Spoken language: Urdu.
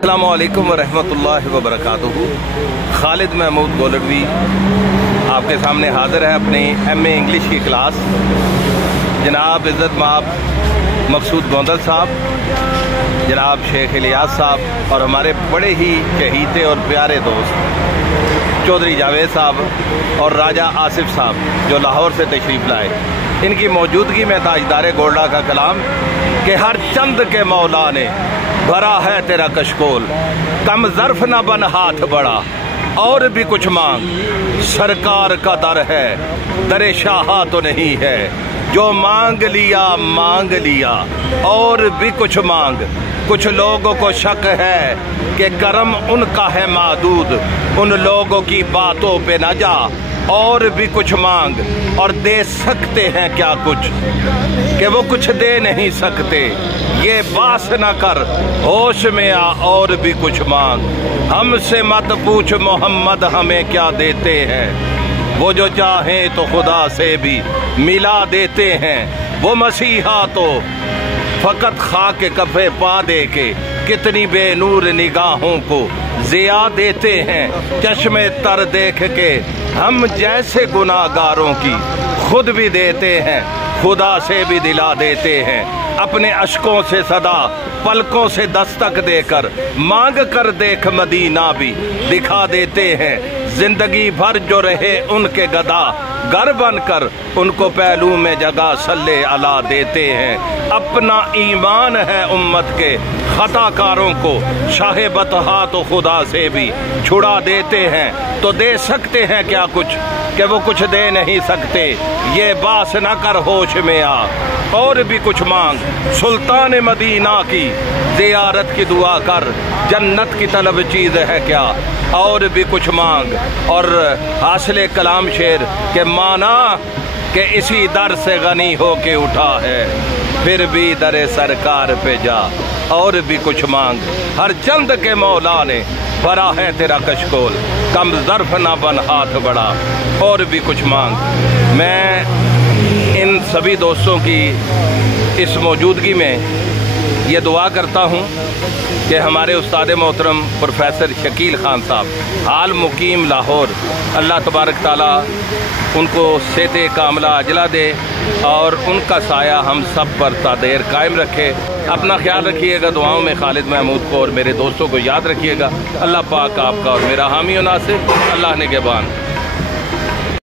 السلام علیکم ورحمۃ وبرکاتہ۔ خالد محمود گولڑوی آپ کے سامنے حاضر ہے اپنی ایم اے انگلش کی کلاس۔ جناب عزت مآب مقصود گوندل صاحب، جناب شیخ الیاس صاحب اور ہمارے بڑے ہی چہیتے اور پیارے دوست چودھری جاوید صاحب اور راجہ آصف صاحب جو لاہور سے تشریف لائے، ان کی موجودگی میں تاجدار گولڈا کا کلام کہ ہر چند کے مولا نے بھرا ہے تیرا کشکول، کم ظرف نہ بن ہاتھ بڑا اور بھی کچھ مانگ، سرکار کا در ہے در شاہا تو نہیں ہے، جو مانگ لیا اور بھی کچھ مانگ۔ کچھ لوگوں کو شک ہے کہ کرم ان کا ہے محدود، ان لوگوں کی باتوں پہ نہ جا اور بھی کچھ مانگ، اور دے سکتے ہیں کیا کچھ کہ وہ کچھ دے نہیں سکتے، یہ باس نہ کر ہوش میں آ اور بھی کچھ مانگ۔ ہم سے مت پوچھ محمد ہمیں کیا دیتے ہیں، وہ جو چاہیں تو خدا سے بھی ملا دیتے ہیں، وہ مسیحا تو فقط خاک کفے پا دے کے کتنی بے نور نگاہوں کو ضیاء دیتے ہیں، چشم تر دیکھ کے ہم جیسے گناہگاروں کی خود بھی دیتے ہیں، خدا سے بھی دلا دیتے ہیں، اپنے اشکوں سے صدا پلکوں سے دستک دے کر مانگ کر دیکھ مدینہ بھی دکھا دیتے ہیں، زندگی بھر جو رہے ان کے گدا گر بن کر ان کو پہلو میں جگہ صلی علی دیتے ہیں، اپنا ایمان ہے امت کے خطا کاروں کو شاہ بطحا تو خدا سے بھی چھڑا دیتے ہیں، تو دے سکتے ہیں کیا کچھ کہ وہ کچھ دے نہیں سکتے، یہ باس نہ کر ہوش میں آ اور بھی کچھ مانگ، سلطان مدینہ کی زیارت کی دعا کر، جنت کی طلب چیز ہے کیا اور بھی کچھ مانگ۔ اور حاصل کلام شعر کہ مانا کہ اسی در سے غنی ہو کے اٹھا ہے، پھر بھی در سرکار پہ جا اور بھی کچھ مانگ، ہر چند کے مولا نے بھرا ہے تیرا کشکول، کم ظرف نہ بن ہاتھ بڑا اور بھی کچھ مانگ۔ میں ان سبھی دوستوں کی اس موجودگی میں یہ دعا کرتا ہوں کہ ہمارے استاد محترم پروفیسر شکیل خان صاحب حال مقیم لاہور، اللہ تبارک تعالیٰ ان کو صحت کاملہ عاجلہ دے اور ان کا سایہ ہم سب پر تا دیر قائم رکھے۔ اپنا خیال رکھیے گا، دعاؤں میں خالد محمود کو اور میرے دوستوں کو یاد رکھیے گا۔ اللہ پاک آپ کا اور میرا حامی و ناصر، اللہ نگہبان۔